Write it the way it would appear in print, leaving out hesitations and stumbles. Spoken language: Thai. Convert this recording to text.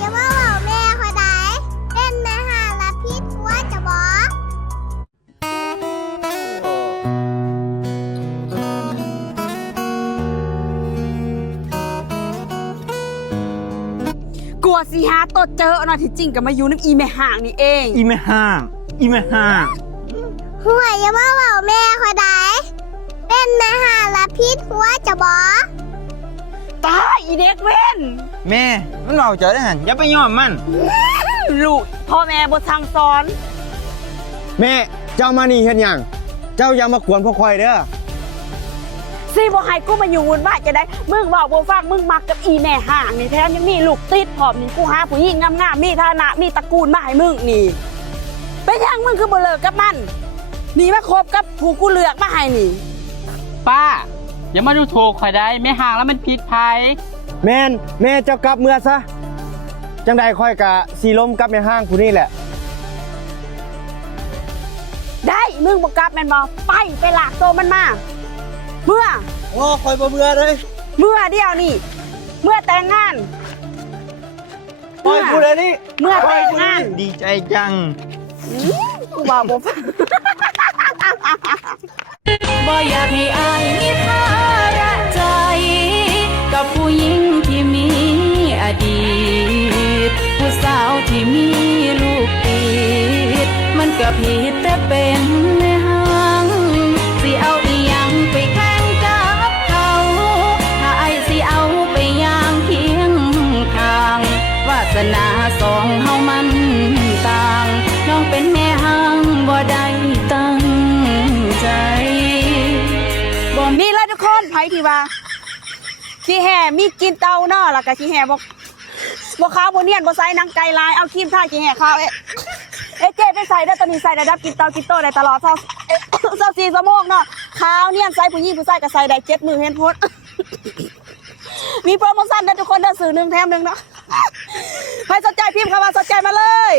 อย่ามาบอกแม่คอยได้เป็นแม่หาละพิษว่าจะบอก กลัวสิหาตัวเจอเนาะที่จริงก็มาอยู่น้ำอีแม่ห่างนี่เอง อีแม่ห้างอีแม่ห้าง ห่วยอย่ามาบอกแม่คอยได้เป็นแม่หาละพิษว่าจะบอก ตายอีเด็กเว้น แม่มันเมาเจอได้หันอย่าไปยอมมัน ลูกพ่อแม่บ่สั่งสอน แม่เจ้ามานี่เฮ็ดหยังเจ้าอย่ามากวนพ่อคอยเด้อ สิบ่ให้กูมาอยู่วุ่นวายจะได้มึงเว้าบ่ฟังมึงมักกับอีแม่ห่างนี่แถมยังมีลูกติดพร้อมนี่กูหาผู้หญิงงามๆมีฐานะมีตระกูลมาให้มึงนี่เป็นยังมึงคือบ่เลิกกับมันนี่มาคบกับผู้กูเลือกมาให้นี่ ป้า อย่ามาดูถูกข่อยได้ไม่ห่างแล้วมันผิดภัย แม่นแม่เจ้ากลับเมื่อซะจังใดค่อยกะสีลมกับแม่ห้างผู้นี่แหละ ได้มึงบ่กลับแม่นบ่ไปลากโตมันมาเมื่อ โอ้คอยบ่เบื่อเลย เมื่อเดียวนี่เมื่อแต่งงาน ปล่อยกูเลยนี่ เมื่อแต่งงาน ดีใจจัง กูบอกบ่ฟัง บ่อยากให้อายมีภาระใจ กับผู้หญิงที่มีอดีต ผู้สาวที่มีลูกติด มันก็ผิดแต่เป็นในห้างสิเอาอีหยังไปแข่งกับเขา ถ้าไอายสิเอาไปย่างเคียงข้าง วาสนาสองเฮามันต่าง น้องเป็นแม่ห้างบ่ได้ตั้งใจ นี่เลยทุกคนไผที่ว่าขี้แห่มีกินเตาเนาะแล้วก็ขี้แห่บ่ขาวบ่เนียนบ่ใส่หนังไก่ลายเอาครีมทาขี้แห่ขาวเจ๊ไปใส่ได้ตอนนี้ใส่ได้ดับกินเตากินโตได้ตลอด24ชั่วโมงเนาะขาวเนียนใส่ผู้หญิงผู้ชายก็ใส่ได้7 มื้อเห็นโพดมีโปรโมชั่นเด้อทุกคนเด้อซื้อ1แถม1เนาะใครสนใจพิมพ์เข้ามาสนใจมาเลย